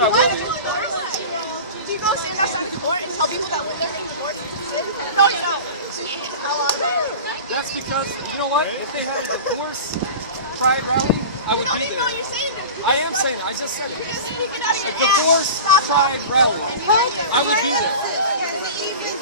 but I will be. Do you go stand outside the court and tell people that when they're getting divorced, no, you don't. That's because, you know what? If they had a divorce pride rally, I would be there. I am saying it. I just said it. A divorce pride rally, I would be there.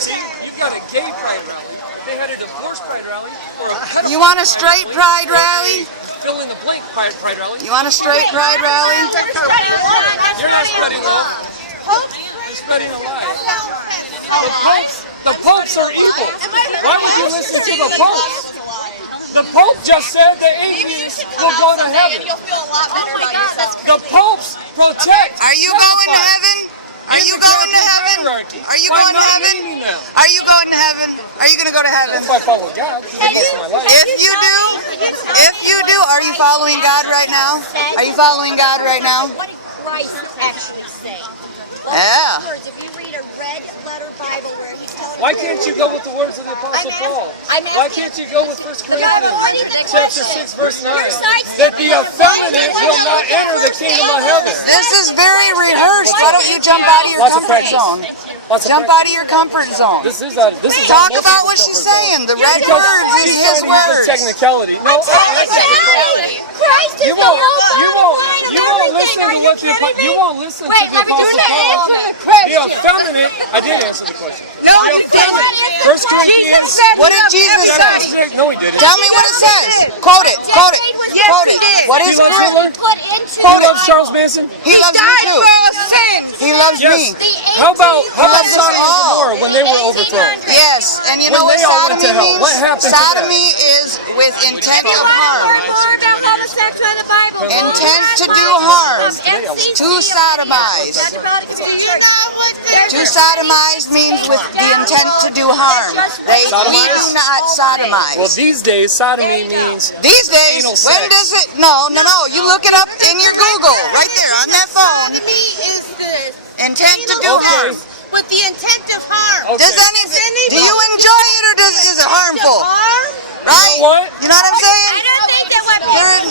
See, you've got a gay pride rally. If they had a divorce pride rally, or a You want a straight pride rally? fill in the blank pride rally. You want a straight pride rally? You're not spreading love. You're spreading a lie. The popes are evil. Why would you listen to the popes? The Pope just said the atheists will go to heaven. The popes protect. Are you going to heaven? Are you going to heaven? Are you going to heaven? Are you going to heaven? Are you going to go to heaven? If I follow God, this is most of my life. If you do, are you following God right now? Are you following God right now? What did Christ actually say? Yeah. Words, if you read a red letter Bible where he's telling Why can't you go with the words of the Apostle Paul? Why can't you go with 1 Corinthians chapter 6, verse 9? That the effeminate will not enter the kingdom of heaven. This is very rehearsed. Why don't you jump out of your comfort zone? Jump out of your comfort zone. This is Talk about what she's saying. The red words is his words. Technicality. No, Christ is you won't listen to what you won't listen to the Apostle Paul. The effeminate. I did answer the question. No, you didn't. 1 Corinthians. What did Jesus say? No, he didn't. Tell me what it says. Quote it. Quote it. Quote it. What is He loves Hitler? Quote He loves Charles Manson. He loves me too. He loves me. How about loves us Sodom and all. Gomorrah when they were overthrown? Yes, and you When know what they all went sodomy to hell, means? what happened to them? Sodomy is with intent of harm. Intent to do harm. To sodomize. To sodomize means with the intent to do harm. We do not sodomize. Well, these days, sodomy means These days, anal when sex. does it? No. You look it up in your Google, right there on that phone. Intent to do harm. With the intent of harm. Does do you enjoy it or is it harmful? Right? You know what? You know what I'm saying?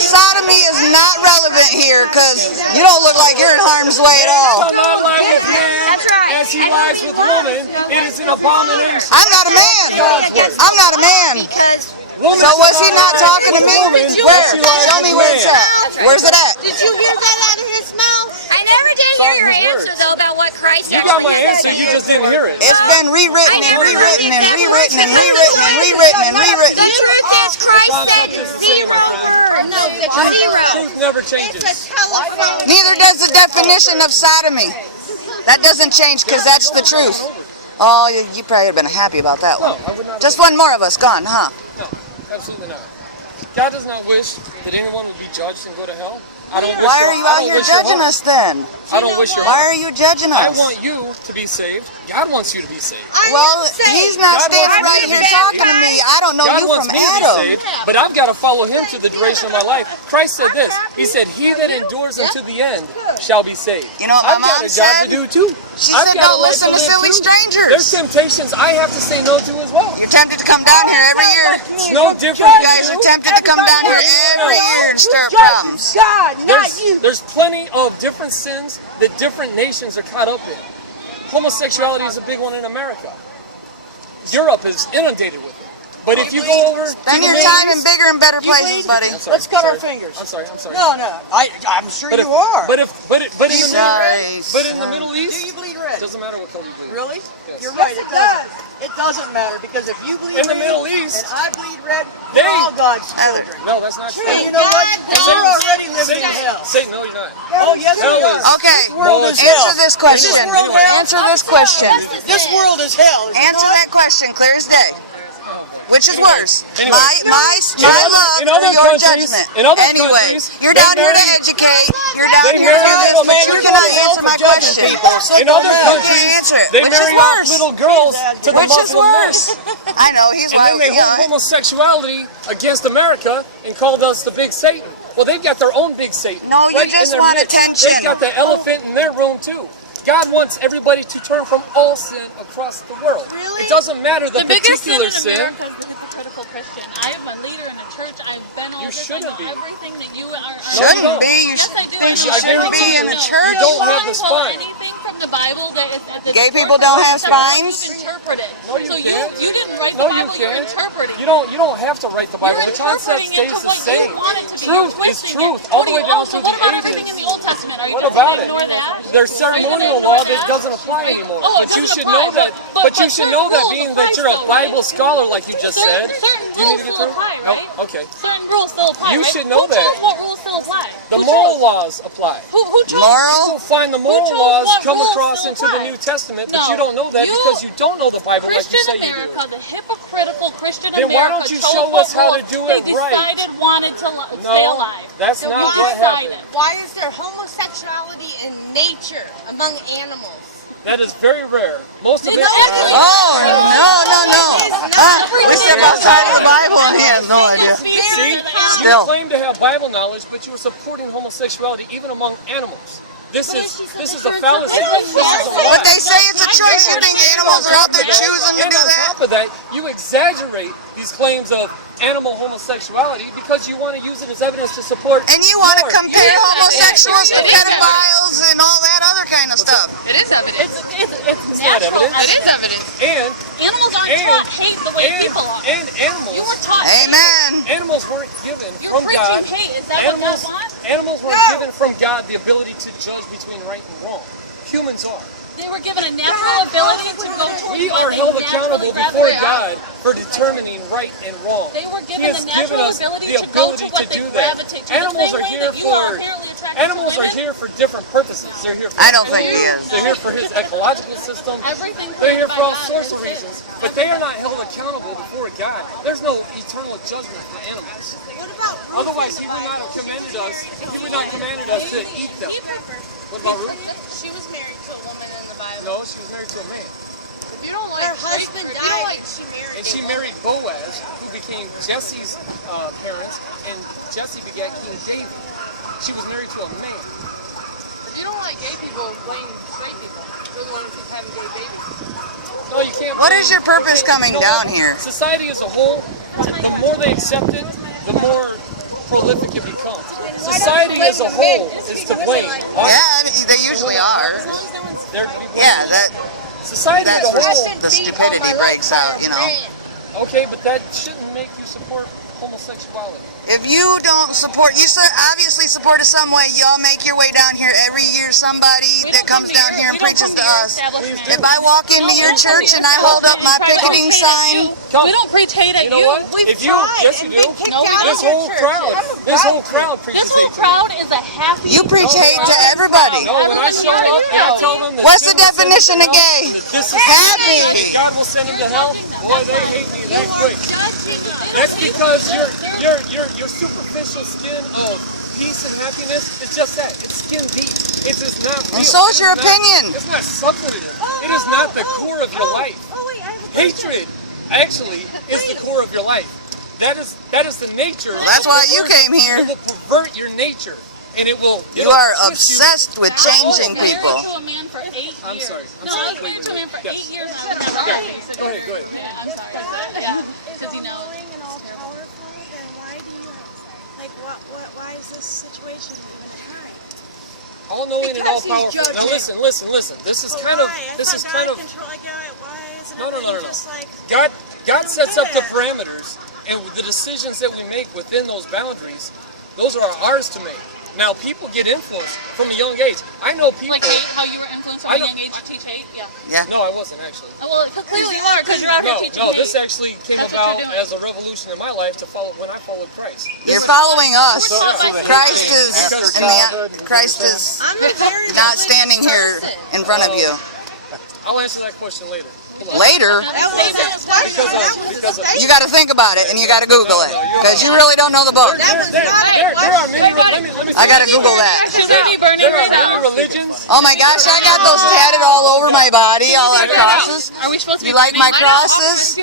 Sodomy is not relevant here because you don't look like you're in harm's way at all. Shall not lie with man as he lies with woman. It is an abomination. I'm not a man. God's word. I'm not a man. Woman So was he shall not lie talking to with me? woman Where? as she lies Show with me where it's man. at. Where's it at? Did you hear that out of his mouth? I never did It's all hear your his answer words. though about what Christ You got my answer, you just didn't hear it. It's been rewritten and rewritten and rewritten and rewritten and rewritten and rewritten. The truth is Christ God's said not just saying, my friend. no, the truth. Truth never changes. Telephone. Neither does the definition of sodomy. That doesn't change because that's the truth. Oh, you probably would have been happy about that one. No, I would not. Just one more of us gone, huh? No, absolutely not. God does not wish that anyone would be judged and go to hell. I don't wish Why are you out here judging us then? I don't wish your Why are you judging I us? want you to be saved. God wants you to be saved. Well, he's not God standing wants me right to be here saved. talking to me. I don't know God you wants from me to be Adam. saved, but I've got to follow him to the duration of my life. Christ said this. He said, he that endures unto the end shall be saved. You know what I've my got mom a job said? to do too. She I've said, got don't a life listen to live silly too. strangers. There's temptations I have to say no to as well. You're tempted to come down here every year. It's no different You guys are tempted to come down here every year and stir up problems. God, not you. There's plenty of different sins that different nations are caught up in. Homosexuality is a big one in America. Europe is inundated with it. But if you go over Spend to the your Middle time in East- bigger and better places, buddy. I'm sorry, Let's cut I'm our sorry. fingers. I'm sorry. No, I'm sure But you are. But in the Sorry, Middle Do East, you bleed red? it doesn't matter what color you bleed. Really? Yes. You're right, it doesn't. It doesn't matter because if you bleed In the red Middle East, and I bleed red, they- we're all God's children. No, that's not true. And you know what? You're already living in hell. Say no, you're not. Oh, yes, we Hell are. is- Okay, This world is answer hell. this question. Is this world hell? Answer this question. This world is hell. Is it Answer not? that question clear as day. Which is worse, Anyway. my In love other or your countries- judgment? in other Anyway, countries, you're they down here to marry- educate. You're down they here to marry do little this, man, but you you're cannot going to hell answer for my judging question. people. So In don't other matter. countries, answer it. they Which is marry off worse? little girls to the Which is Muslim men. worse? I know he's And then they hold homosexuality against America and called us the big Satan. Well, they've got their own big Satan. No, you right just in their want midst. attention. They've got the elephant in their room too. God wants everybody to turn from all sin across the world. Really? It doesn't matter the The biggest sin particular in sin. America is the hypocritical Christian. I am a leader in a church. I've been all You this. I shouldn't know be. everything that you are. Shouldn't be. You Yes, I do. think she I know. shouldn't be in a church? You don't have the If you want spine. to quote anything from the Bible that is Gay people don't have spines? You interpret it. No, you so can't. you didn't write the No, you Bible. You're can't. interpreting. You don't have to write the Bible. You're The concept interpreting stays it to the what same. you want it to be. Truth You're is twisting truth, it. all What the do way you- down also, through what the about everything ages. in the Old Testament? Are you What just about gonna it? ignore that? There's Are you gonna ceremonial ignore law that doesn't apply Right? anymore. Oh, it But you doesn't should apply, know that. But you should certain know that rules being apply that you're a still, right? Bible scholar, like you just said. Certain Do you need rules to get still through? apply, Nope. right? Okay. Certain rules still apply, You right? should know Who chose that. what rules still apply? The Who moral chose? laws apply. Who chose? Moral? You'll find the moral chose laws what come rules across still into the apply? New Testament, but No. you don't know that You- because you don't know the Bible like you Christian say you America, do. the hypocritical Christian Then America, why don't you chose show what us how to rules do it they right? decided wanted to stay No, alive. that's They not decided. what happened. Why is there homosexuality in nature among animals? That is very rare. Most of it. No, actually- Oh, no. We step outside of the Bible and he has no idea. See, you Still. claim to have Bible knowledge, but you are supporting homosexuality even among animals. This is a fallacy. This is a But lie. they say it's a choice. You think animals are out there choosing to And do on that? top of that, you exaggerate these claims of animal homosexuality because you want to use it as evidence to support. And you want to your- compare homosexuals to pedophiles and all that other kind of stuff. It is evidence. It's not natural evidence. It is evidence. And Animals aren't And- taught hate the way people are. and You were animals, taught Amen. animals weren't given You're from preaching God. hate. Is that Animals, what God wants? animals weren't given from God the ability to judge between right and wrong. Humans are. They were given a natural ability to go towards We what are they held naturally accountable before gravitate. God for determining right and wrong. They were He given has the given natural us ability the to go to ability what to they do that. gravitate to. Animals the are same way here that you are for apparently attracted animals to are women. here for different purposes. They're here for I don't think he is. They're here for his ecological system. Everything They're here created for all by God sorts is of his. reasons, but they are not held accountable before God. There's no eternal judgment for animals. What about Ruth Otherwise, in he the would not Bible? have commanded us. He would not commanded us to eat them. What about Ruth? She was married to a woman in the Bible. No, she was married to a man, You don't Her husband died and she married and she married Boaz, who became Jesse's parents, and Jesse begat King David. She was married to a man. If you don't like gay people, blame straight people. They're the ones who keep having gay babies. No, you can't. What is your purpose coming You know down what? here? Society as a whole, the more they accept it, the more prolific it becomes. Society as a whole is to blame. Yeah, they usually are. They're to be blamed. Yeah, Society as that's a where whole. the stupidity breaks out, you know. Okay, but that shouldn't make you support homosexuality. If you don't support, obviously support us some way. Y'all make your way down here every year. Somebody that comes down here and preaches to us. If I walk into your church and I hold up my picketing sign, Come. We don't preach hate at You know what? If you, yes you do. This whole crowd preaches This whole hate to me. crowd is a happy. you preach hate to everybody. No, when I show up and I tell them that What's the sin will send definition them of to gay? hell, that this is Happy. and God will send them to hell. Boy, they hate me that quick. That's because your superficial skin of peace and happiness is just that. It's skin deep. It's just not real. And so is your It's not- opinion. It's not substantive. It is not the core of your life. Hatred actually is the core of your life. That is the nature. That's why you came It here. will pervert your nature, and it will. You are obsessed with changing I was people. married to a man for 8 years. I'm sorry. No, I was married to a man for 8 years. And I was never Yeah. married. Go ahead. Go ahead. Yeah, I'm sorry. Yeah. Is Because you know. all-knowing and all-powerful, then why do you, like, why is this situation even occurring? All knowing and all powerful. Now listen. This is kind of. This is kind of. control, like, why isn't No. everything just like, God sets get up the it. parameters, and the decisions that we make within those boundaries, those are ours to make. Now, people get influenced from a young age. I know people. Like hate, how you were influenced I from a know- young age to teach hate? Yeah. Yeah. No, I wasn't actually. Well, clearly you are because you're out here teaching No, hate. this actually came That's what about you're doing. as a revolution in my life to follow when I followed Christ. You're following us. So the Christ is After Christ is I'm a very not standing here in front of you. I'll answer that question later. Hold on. Later, Because of, you got to think about it and you got to Google it because you really don't know the book. there are many. Let me I got to Google that. There are many religions. Oh my gosh, I got those tatted all over my body, all our crosses. Are we supposed to You be like my burning? crosses?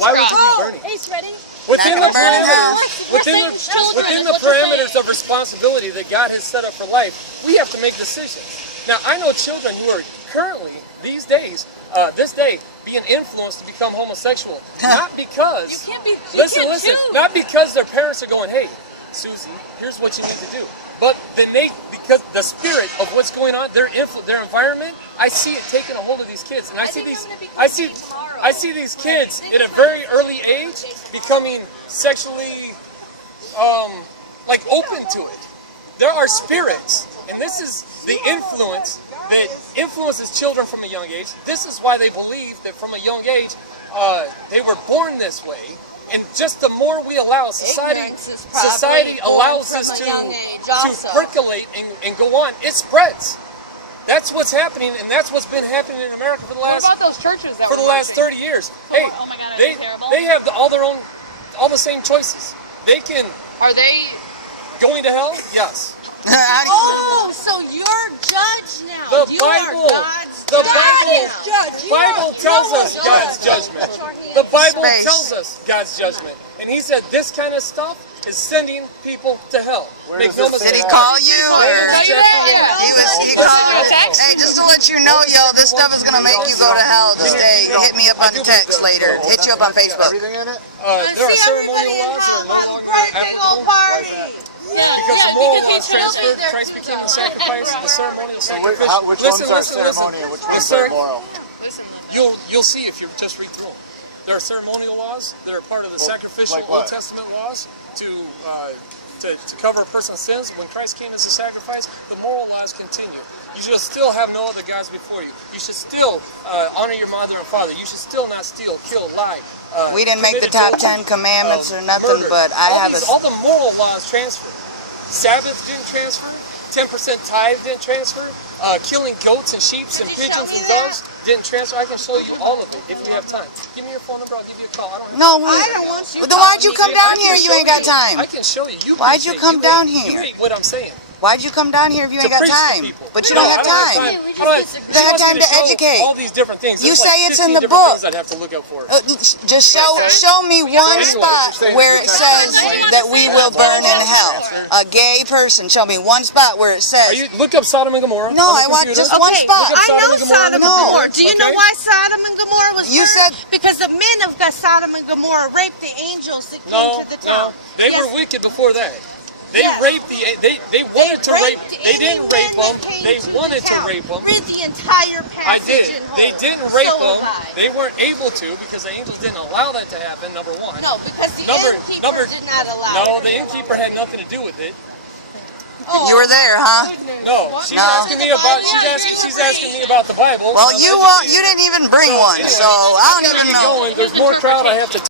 Why would you be burning? Hey, sweating. Within Not the gonna burn the parameters, house. within the parameters of responsibility that God has set up for life, we have to make decisions. Now, I know children who are currently, these days, this day, being influenced to become homosexual. Not because, You can't be. listen, not because their parents are going, hey, Susie, here's what you need to do. But because the spirit of what's going on, their environment, I see it taking a hold of these kids, and I see these kids at a very early age becoming sexually, like open to it. There are spirits, and this is the influence that influences children from a young age. This is why they believe that from a young age, they were born this way. And just the more we allow society allows this to percolate and go on, it spreads. That's what's happening, and that's what's been happening in America for the What last about those churches that for the last 30 years. Hey, Oh my God, is it terrible? they have all the same choices. They can are they? going to hell, yes. Oh, so you're judged now. The You Bible, are God's the judge. Bible, Judge. You Bible are- tells no us one God's judge. judgment. Put your hands The Bible Space. tells us God's judgment, and He said this kind of stuff is sending people to hell. Make no Did he mistake. call you or? He called. Text? Hey, just to let you know, yo, this stuff is gonna make you go to hell. Just hit me up on the text later. Hit you up on Facebook. There are ceremonial laws that are no longer applicable because the moral laws transferred. Christ became the sacrifice, the ceremonial sacrifice. Which ones are ceremonial? Which ones are moral? You'll see if you just read through them. There are ceremonial laws that are part of the sacrificial like what? Old Testament laws to cover a person's sins. When Christ came as a sacrifice, the moral laws continue. You should still have no other gods before you. You should still honor your mother and father. You should still not steal, kill, lie. We didn't make the commit top adultery, 10 commandments or nothing, murder. but I have a. All the moral laws transferred. Sabbath didn't transfer. 10% tithe didn't transfer. Killing goats and sheep and pigeons and doves didn't transfer. I can show you all of it if we have time. Give me your phone number. I'll give you a call. I don't No, I don't want you. then why'd you come down I here? can You ain't show got time. I can show you. Why'd you come down You here? hate what I'm saying. Why'd you come down here if you To ain't got preach to time? people. But you No, don't have I time. I You don't have time to show educate. all these different things. You There's say like it's in 15 the different book. things I'd have to look up for it. Just show me one spot where it says that we will burn in hell. A gay person, show me one spot where it says. Look up Sodom and Gomorrah. No, on the I want computer. just one spot. Look up I know Sodom and Gomorrah. Sodom and No. Gomorrah. Do you know Okay. why Sodom and Gomorrah was You burned? said- Because the men of Sodom and Gomorrah raped the angels that came No, to the no, town. they were Yes. wicked before that. They Yes. raped they wanted to rape. raped They didn't any rape men them. that came They to wanted the to town. rape them. Read the entire I passage did. in whole. They didn't rape So them. was I. They weren't able to because the angels didn't allow that to happen. Number one. No, because the Number- innkeeper did not allow No, it. the innkeeper had nothing to do with it. Oh, You were there, huh? No, she's No. asking me about. She's asking me about the Bible. Well, I'm you educated. didn't even bring one, anyway, so I don't gotta even get know. going. There's more crowd I have to